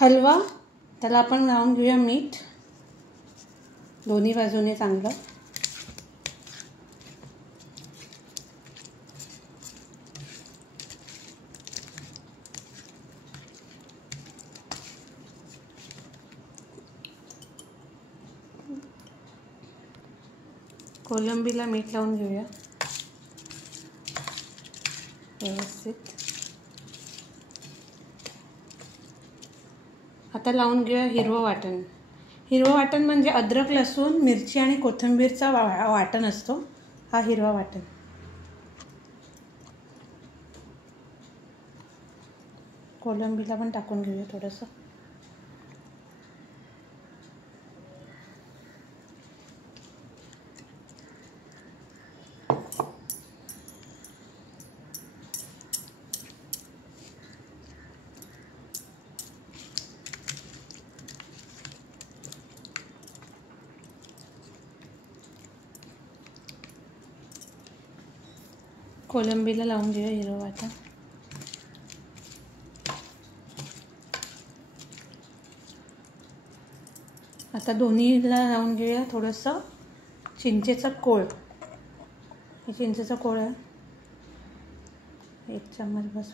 हलवा, त्याला आपण लावून घेऊया मीठ दोन्ही बाजूने चांगलं. कोलंबीला मीठ लावून घेऊया व्यवस्थित. आता लावून घेऊया हिरवं वाटण. हिरवं वाटण म्हणजे अद्रक, लसूण, मिरची आणि कोथिंबीरचा वाटण असतो हा हिरवा वाटण. कोलंबीला पण टाकून घेऊया थोडंसं. कोलंबीला लावून घेऊया हिरवं वाटण. आता दोन्हीला लावून घेऊया थोडंसं चिंचेचं कोळ. हे चिंचेचं कोळ आहे, 1 चम्मच बस.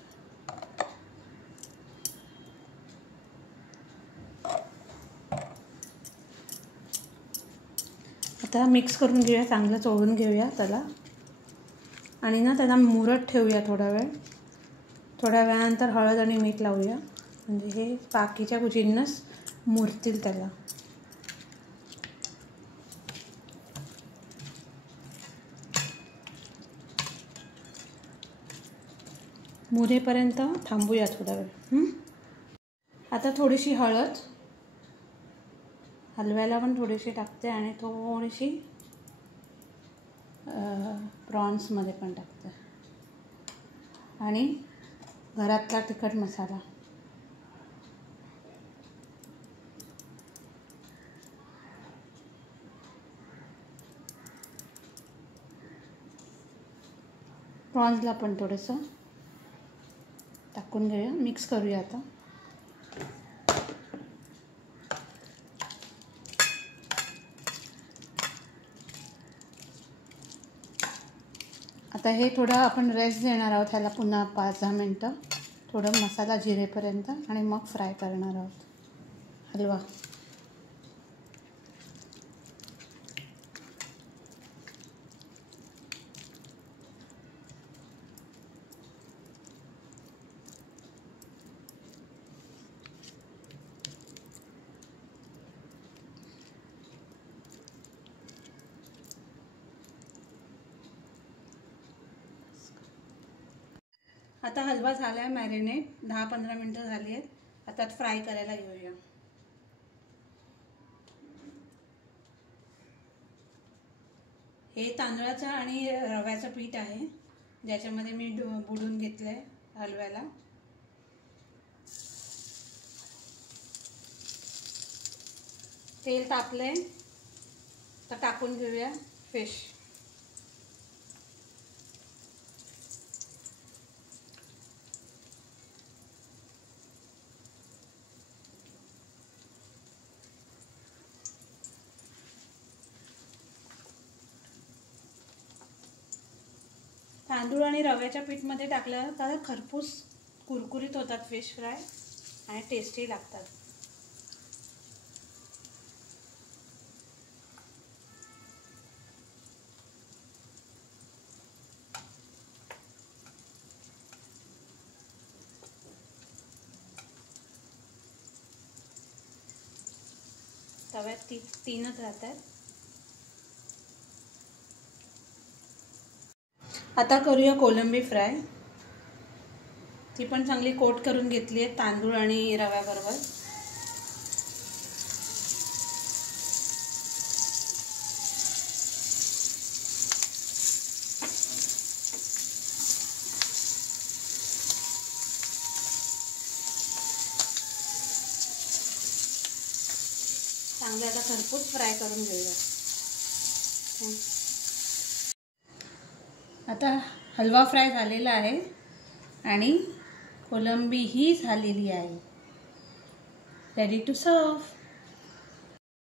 आता मिक्स करून घेऊया, चांगलं चोळून घेऊया त्याला आणि ना त्याला मुरत ठेवूया थोडा वेळ. थोड्या वेळानंतर हळद आणि मीठ लावूया म्हणजे हे बाकीच्या जिन्नस मुरतील त्याला. मुरेपर्यंत थांबूया थोडा वेळ. आता थोडीशी हळद, हलव्याला पण थोडीशी टाकते आणि थोडीशी प्रॉन्समध्ये पण टाकते आणि घरातला तिखट मसाला. प्रॉन्सला पण थोडंसं टाकून घेऊया, मिक्स करूया. आता हे थोडं आपण रेस्ट देणार आहोत ह्याला, पुन्हा 5-10 मिनटं थोडं मसाला जिरेपर्यंत आणि मग फ्राय करणार आहोत हलवा. आता हलवा झाला आहे मॅरिनेट, 10-15 मिनटं झाली आहेत. आता फ्राय करायला घेऊया. हे तांदळाचं आणि रव्याचं पीठ आहे ज्याच्यामध्ये मी बुडून घेतलं आहे हलव्याला. तेल तापलंय तर टाकून घेऊया फिश. तांदूळ आणि रव्याच्या पीठमध्ये टाकलं तर खरपूस कुरकुरीत होतात फिश फ्राय आणि टेस्टी लागतात. तव्यात तीनच राहतात. आता करूया कोलंबी फ्राय. ती पण चांगली कोट करून घेतली आहे तांदूळ आणि रव्याबरोबर. चांगलं आता खरपूस फ्राय करून घेऊया. आता हलवा फ्राय झालेला आहे आणि कोलंबी ही झालेली आहे. Ready to serve.